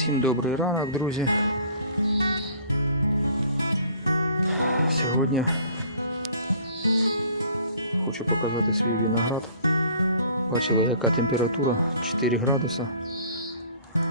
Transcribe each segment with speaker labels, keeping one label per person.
Speaker 1: Всім добрий ранок, друзі. Сьогодні хочу показати свій виноград. Бачили, яка температура 4 градуса.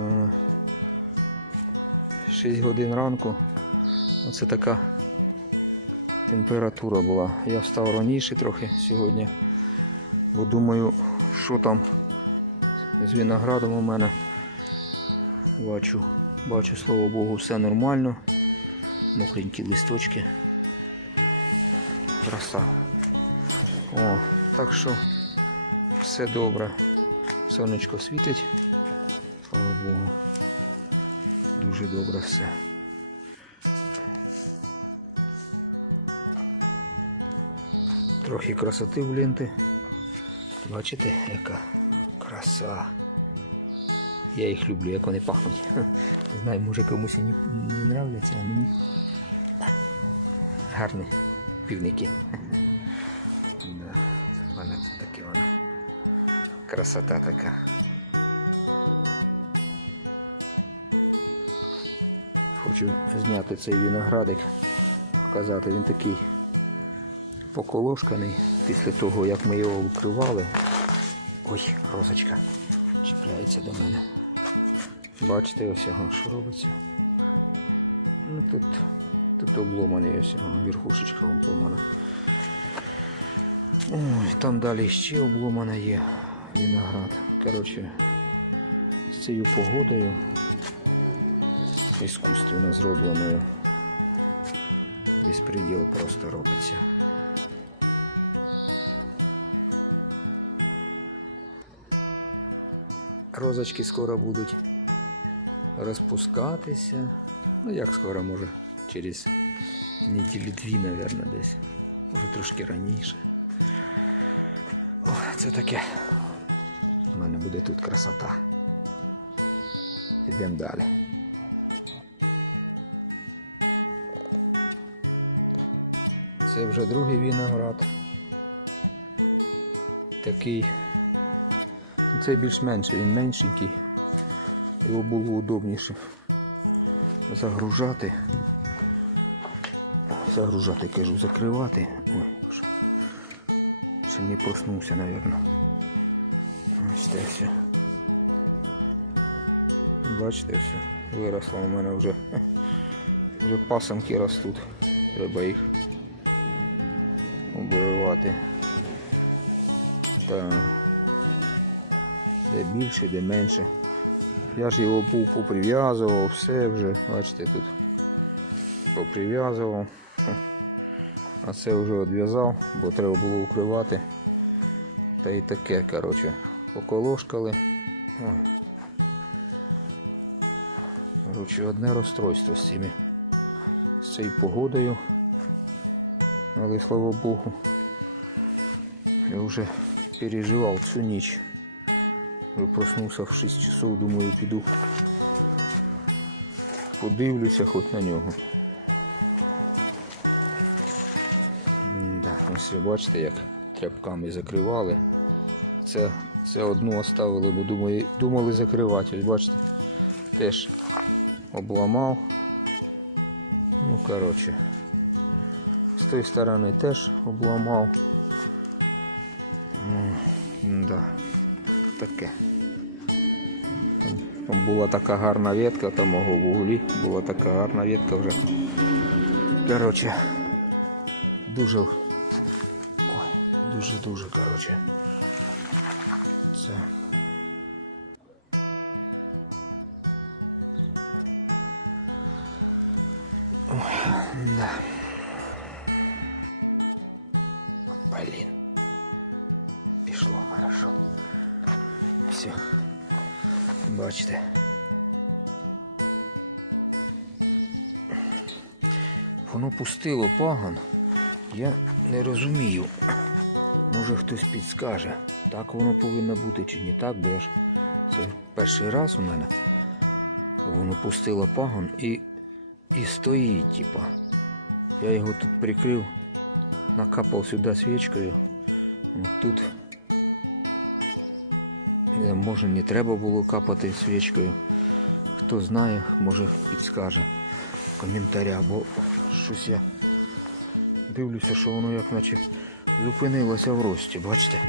Speaker 1: Е, 6 годин ранку. Оце така температура була. Я встав раніше трохи сьогодні, бо думаю, що там з виноградом у мене. Бачу, бачу, слава Богу, все нормально. Мокренькі листочки. Краса. О, так що все добре. Сонечко світить. Слава Богу. Дуже добре все. Трохи красоти в ленти. Бачите, яка краса. Я їх люблю, як вони пахнуть. Не знаю, може комусь і не, не а мені гарні півники. Да. Вона це таке вона. Красота така. Хочу зняти цей виноградик, показати, він такий поколошканий після того, як ми його укривали. Ой, розочка чіпляється до мене. Бачите ось його, що робиться. Ну тут, тут обломаний ось його, верхушечка обломана. Ой, там далі ще обломана є виноград. Коротше, з цією погодою іскусственно зробленою. Безпреділ просто робиться. Розочки скоро будуть розпускатися. Ну як скоро, може, через неділі дві, мабуть, десь. Може трошки раніше. О, це таке. У мене буде тут красота. Йдемо далі. Це вже другий виноград. Такий цей більш менший, він меншенький. Його було удобніше загружати. Загружати, кажу, закривати. Ой. Ще не проснувся, мабуть. Ось те все. Бачите, все. Виросло у мене вже. Вже пасанки ростуть. Треба їх обривати. Так де більше, де менше. Я ж його був поприв'язував, все вже, бачите, тут поприв'язував. А це вже відв'язав, бо треба було укривати. Та й таке, коротше, поколошкали. Коротше, одне розстройство з цими з цією погодою. Але слава Богу, я вже переживав цю ніч. Проснувся в 6 часов, думаю, піду. Подивлюся хоч на нього. Да, ось ви бачите, як тряпками закривали. Це, це одну оставили, бо думали, думали закривати. Ось бачите, теж обламав. Ну, коротше, з тої сторони теж обламав. М, Да таке. Була така гарна ветка, там мого в була така гарна ветка вже. Коротше, дуже дуже-дуже, коротше. Це. Ой, да. Бачите. Воно пустило паган. Я не розумію. Може хтось підскаже, так воно повинно бути чи не так, бо я ж це перший раз у мене. Воно пустило пагон і, і стоїть, типа. Я його тут прикрив, накапав сюди свічкою. Тут Може не треба було капати свічкою. хто знає, може підскаже в коментарях, бо щось я дивлюся, що воно як наче зупинилося в рості, бачите?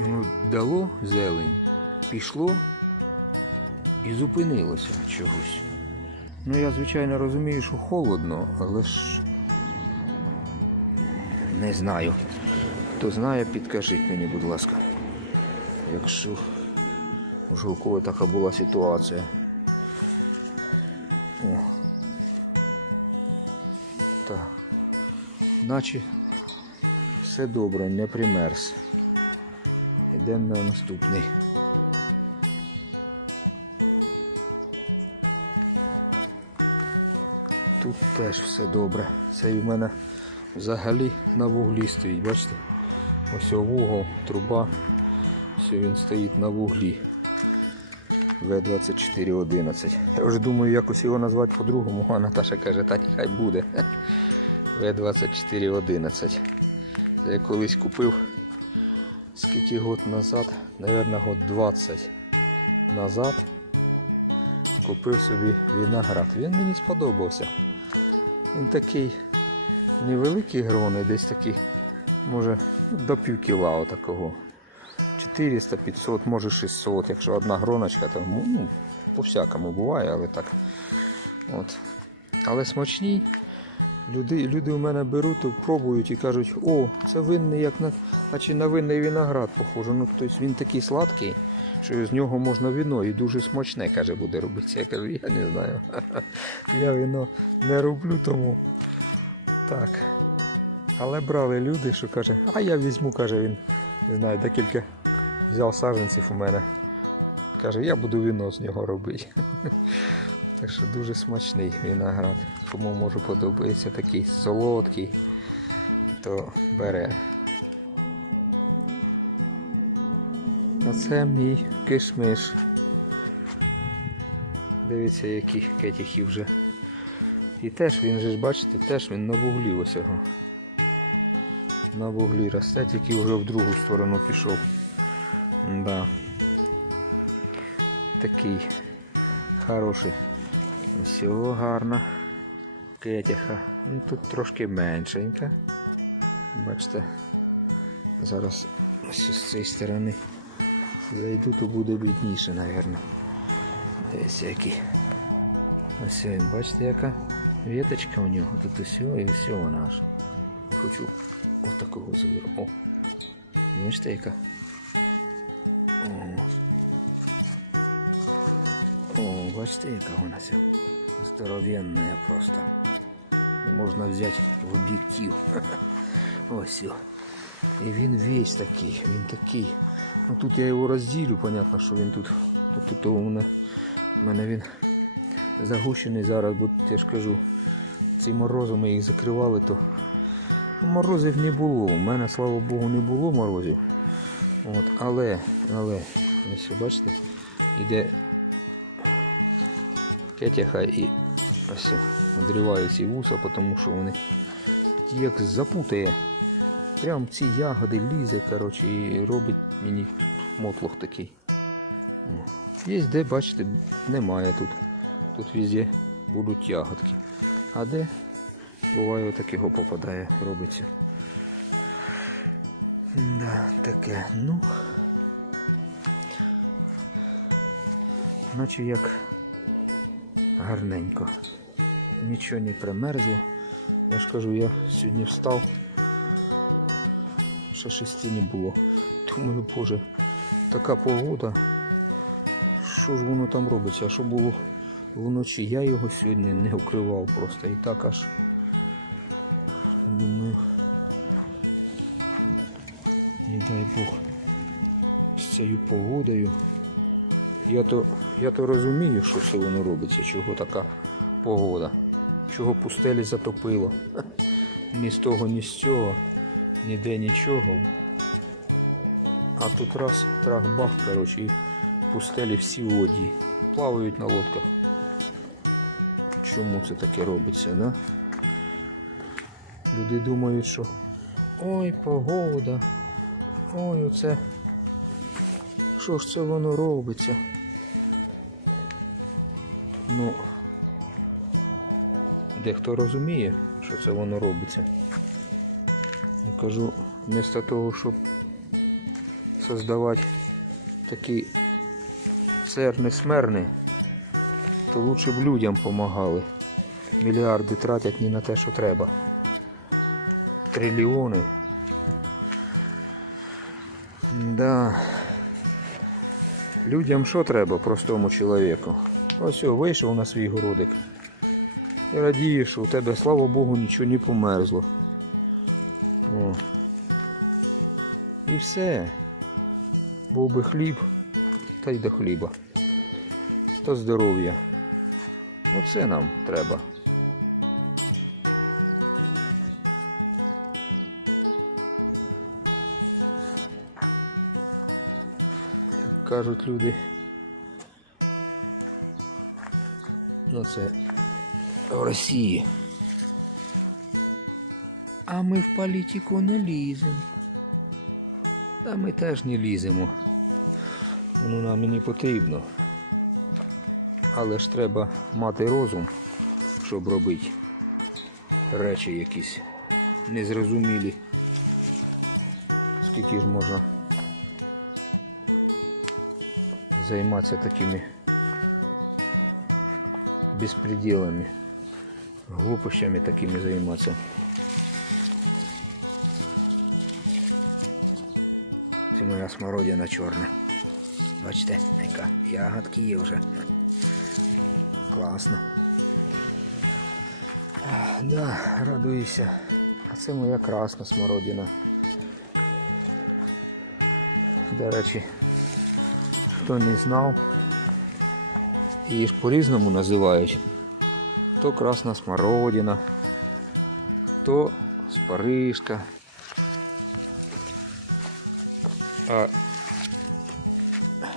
Speaker 1: Воно дало зелень, пішло і зупинилося чогось. Ну я звичайно розумію, що холодно, але ж не знаю. Хто знає, підкажіть мені, будь ласка. Якщо у кого така була ситуація. О. Так. Наче все добре, не примерз. Йдемо на наступний. Тут теж все добре. Це і в мене взагалі на вуглі стоїть, бачите? Ось вугол, труба. Все, він стоїть на вуглі. В2411. Я вже думаю, якось його назвати по-другому, а Наташа каже, та нехай буде. В2411. Це я колись купив скільки год назад, Наверно, год 20 назад. Купив собі виноград. Він мені сподобався. Він такий невеликий грони, десь такий, може, ну, до пів кіла отакого. 400, 500, може 600, якщо одна гроночка, то ну, по-всякому буває, але так. От. Але смачні. Люди, люди у мене беруть, пробують і кажуть, о, це винний, як на, наче на винний виноград похоже. Ну, тобто він такий сладкий, що з нього можна вино і дуже смачне, каже, буде робитися. Я кажу, я не знаю. Я вино не роблю тому. Так. Але брали люди, що каже, а я візьму, каже він. Не знаю, декілька взяв саджанців у мене. Каже, я буду вино з нього робити. Так що дуже смачний виноград. Кому може подобається такий солодкий, то бере. А це мій кишмиш. Дивіться, які кетіхи вже. І теж він же ж бачите, теж він на вуглі ось його. На вуглі росте, тільки вже в другу сторону пішов. Да. Такий хороший. Всього гарно. Кетяха. Ну, тут трошки меншенька. Бачите, зараз ось з цієї сторони зайду, то буде бідніше, мабуть. Дивіться який. Ось він, бачите, яка віточка у нього. Тут усе і все вона аж. Хочу отакого заберу. О! Бачите, яка? О. О, бачите, яка вона ця здоровенна просто. Можна взяти в об'єктив. Ось. о. І він весь такий, він такий. Ну тут я його розділю, понятно, що він тут. Тут, тут у мене, у мене він загущений зараз, бо я ж кажу, ці морози ми їх закривали, то морозів не було. У мене, слава Богу, не було морозів. От, але, але, ось бачите, іде кетяха і ось одриваю ці вуса, тому що вони як запутає. Прям ці ягоди лізе, коротше, і робить мені мотлох такий. Є де, бачите, немає тут. Тут везде будуть ягодки. А де буває отакого попадає, робиться. Да, таке, ну. Наче як гарненько. Нічого не примерзло. Я ж кажу, я сьогодні встав. Ще шести не було. Думаю, боже, така погода. Що ж воно там робиться? А що було вночі? Я його сьогодні не вкривав просто. І так аж думаю. Не дай Бог з цією погодою. Я то, я то розумію, що все воно робиться, чого така погода. Чого пустелі затопило. Ні з того, ні з цього, ніде нічого. А тут раз, трах-бах, коротше, і пустелі всі в воді. Плавають на лодках. Чому це таке робиться, да? Люди думають, що ой, погода, ой, оце що ж це воно робиться? Ну, дехто розуміє, що це воно робиться. Я кажу, вместо того, щоб создавати такі церни смерни, то лучше б людям помагали. Мільярди тратять не на те, що треба. Трильйони. Да. Людям що треба простому чоловіку? Ось о, вийшов на свій городик. І радієш, що у тебе, слава Богу, нічого не померзло. О. І все. Був би хліб, та й до хліба. Та здоров'я. Оце нам треба. Як кажуть люди. Ну це в Росії. А ми в політику не ліземо. Та ми теж не ліземо. Воно нам і не потрібно. Але ж треба мати розум, щоб робити речі якісь незрозумілі. Скільки ж можна займатися такими безпреділами, глупощами такими займатися. Це моя смородина чорна. Бачите, яка ягодки є вже. Класно. Ах, Да, радуюся. А це моя красна смородина. До речі, хто не знав, її ж по-різному називають. То красна смородина, то спаришка. А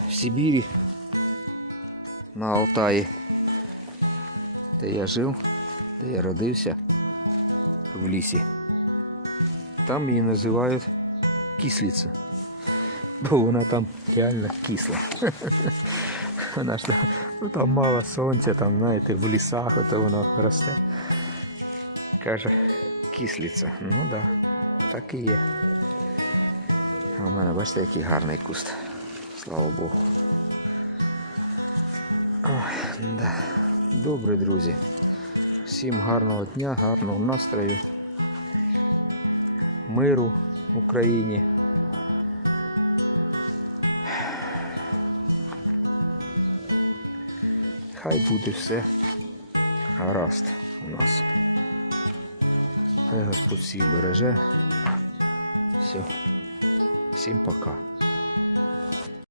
Speaker 1: в Сибірі на Алтаї, де я жив, де я родився в лісі. Там її називають кислиця. Бо вона там реально кисла. Вона ж там, ну, там мало сонця, там, знаєте, в лісах ото воно росте. Каже, кислиця. Ну да, так і є. А у мене бачите, який гарний куст. Слава Богу. Ой, да. Добре, друзі. Всім гарного дня, гарного настрою. Миру в Україні. Хай буде все гаразд у нас. Хай Господь всіх береже. Все. Всім пока.